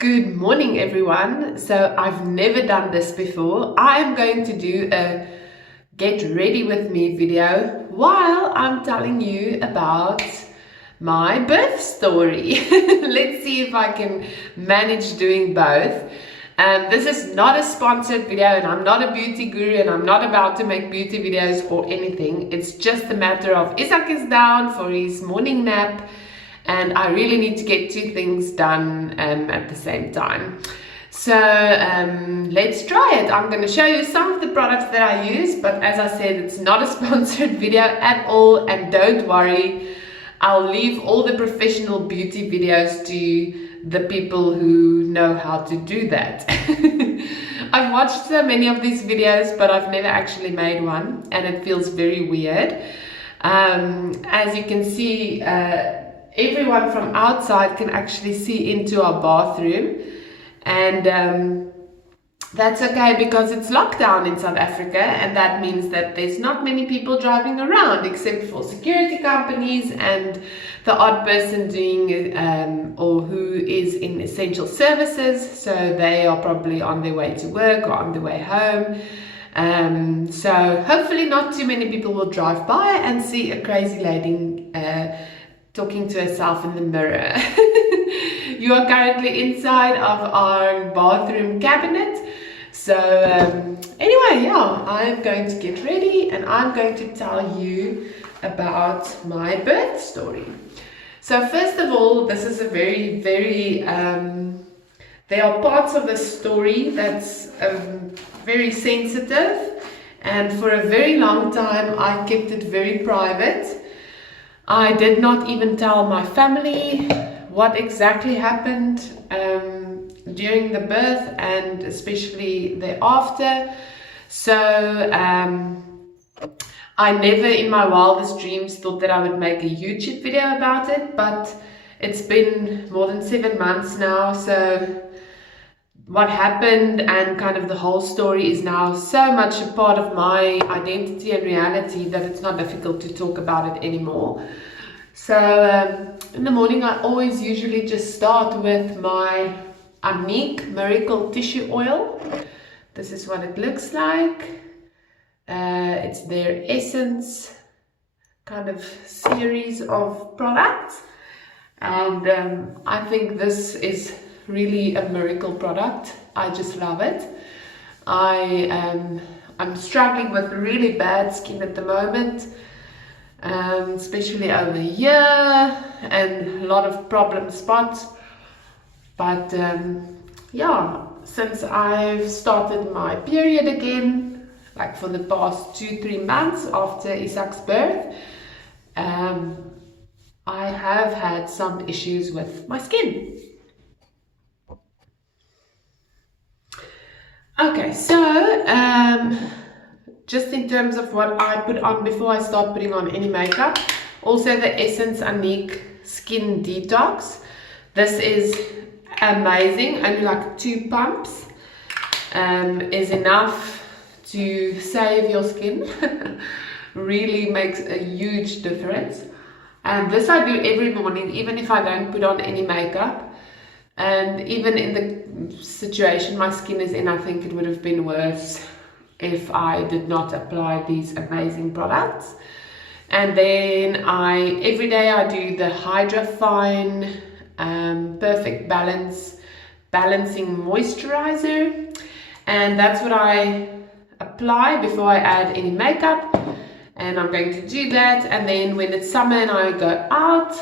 Good morning, everyone. So I've never done this before. I'm going to do a get ready with me video while I'm telling you about my birth story. Let's see if I can manage doing both. This is not a sponsored video, and I'm not a beauty guru, and I'm not about to make beauty videos or anything. It's just a matter of Isaac is down for his morning nap, and I really need to get two things done at the same time. So let's try it. I'm going to show you some of the products that I use, but as I said, it's not a sponsored video at all, and don't worry, I'll leave all the professional beauty videos to the people who know how to do that. I've watched so many of these videos, but I've never actually made one, and it feels very weird. As you can see, everyone from outside can actually see into our bathroom, and that's okay because it's lockdown in South Africa, and that means that there's not many people driving around except for security companies and the odd person doing or who is in essential services, so they are probably on their way to work or on their way home. So hopefully not too many people will drive by and see a crazy lady talking to herself in the mirror. You are currently inside of our bathroom cabinet. So anyway, yeah, I'm going to get ready and I'm going to tell you about my birth story. So first of all, this is a very, there are parts of the story that's very sensitive, and for a very long time I kept it very private. I did not even tell my family what exactly happened during the birth and especially thereafter. So I never in my wildest dreams thought that I would make a YouTube video about it, but it's been more than 7 months now, so what happened and kind of the whole story is now so much a part of my identity and reality that it's not difficult to talk about it anymore. So in the morning I always usually just start with my Unique Miracle Tissue Oil. This is what it looks like. It's their Essence kind of series of products, and I think this is really a miracle product. I just love it. I'm struggling with really bad skin at the moment, especially over here, and a lot of problem spots. But yeah, since I've started my period again, like for the past 2-3 months after Isaac's birth, I have had some issues with my skin. Okay, so just in terms of what I put on before I start putting on any makeup, also the Essence Unique Skin Detox. This is amazing. Only like 2 pumps is enough to save your skin. Really makes a huge difference. And this I do every morning, even if I don't put on any makeup. And even in the situation my skin is in, I think it would have been worse if I did not apply these amazing products. And then every day I do the Hydra Fine Perfect Balancing Moisturizer. And that's what I apply before I add any makeup. And I'm going to do that. And then when it's summer and I go out,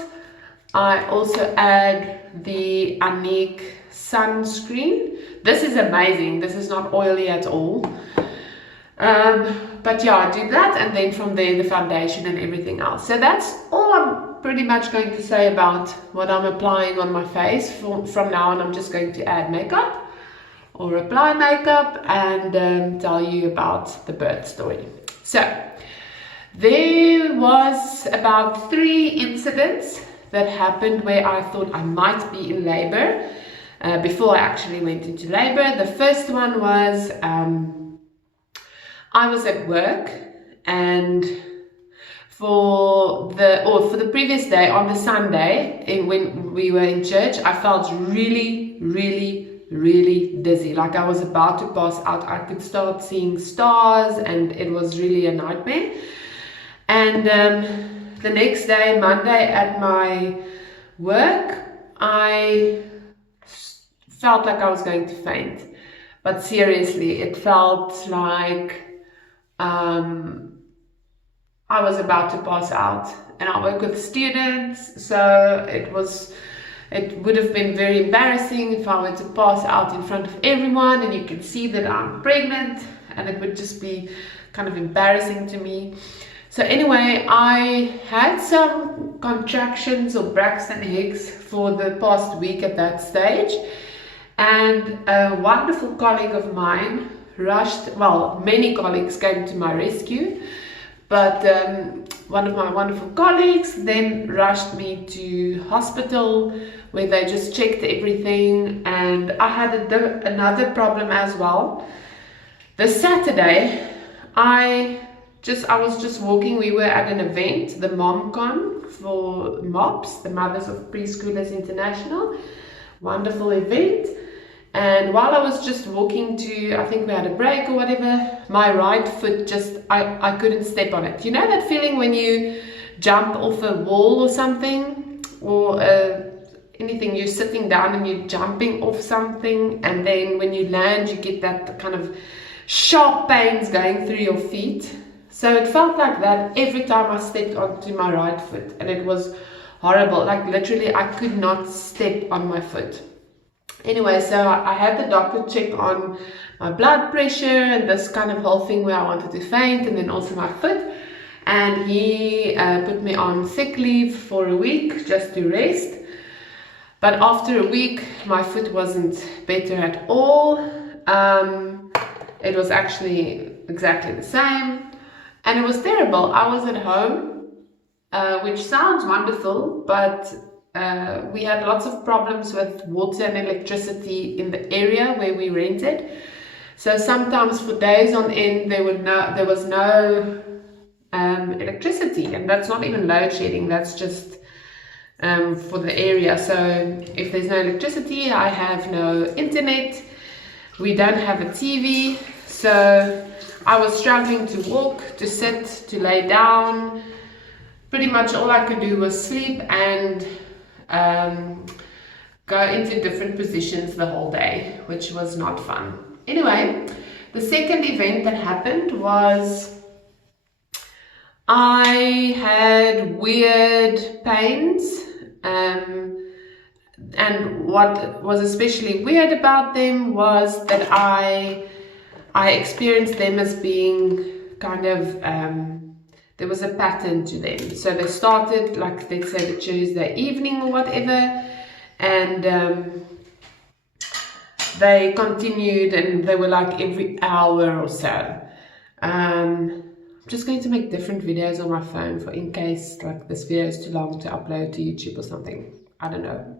I also add the Unique sunscreen. This is amazing. This is not oily at all. But yeah, I do that, and then from there the foundation and everything else. So that's all I'm pretty much going to say about what I'm applying on my face. From now on, I'm just going to add makeup or apply makeup and tell you about the birth story. So there was about 3 incidents that happened where I thought I might be in labor before I actually went into labor. The first one was I was at work, and for the previous day, on the Sunday, when we were in church, I felt really, really, really dizzy. Like I was about to pass out. I could start seeing stars, and it was really a nightmare. And the next day, Monday, at my work, I felt like I was going to faint. But seriously, it felt like I was about to pass out. And I work with students, so it would have been very embarrassing if I were to pass out in front of everyone and you could see that I'm pregnant, and it would just be kind of embarrassing to me. So anyway, I had some contractions or Braxton Hicks for the past week at that stage, and a wonderful colleague of mine many colleagues came to my rescue, but one of my wonderful colleagues then rushed me to hospital, where they just checked everything, and I had another problem as well. This Saturday, I was just walking. We were at an event, the MomCon for MOPS, the Mothers of Preschoolers International. Wonderful event. And while I was just walking to, I think we had a break or whatever, my right foot I couldn't step on it. You know that feeling when you jump off a wall or something, or anything, you're sitting down and you're jumping off something, and then when you land, you get that kind of sharp pains going through your feet. So it felt like that every time I stepped onto my right foot, and it was horrible. Like literally, I could not step on my foot. Anyway, so I had the doctor check on my blood pressure and this kind of whole thing where I wanted to faint, and then also my foot. And he put me on sick leave for a week just to rest. But after a week, my foot wasn't better at all. It was actually exactly the same. And it was terrible. I was at home, which sounds wonderful, but we had lots of problems with water and electricity in the area where we rented. So sometimes for days on end there was no electricity, and that's not even load shedding, that's just for the area. So if there's no electricity, I have no internet, we don't have a TV, so I was struggling to walk, to sit, to lay down. Pretty much all I could do was sleep and go into different positions the whole day, which was not fun. Anyway, the second event that happened was I had weird pains, and what was especially weird about them was that I experienced them as being kind of there was a pattern to them. So they started, like, let's say the Tuesday evening or whatever, and they continued, and they were like every hour or so. I'm just going to make different videos on my phone for in case like this video is too long to upload to YouTube or something. I don't know.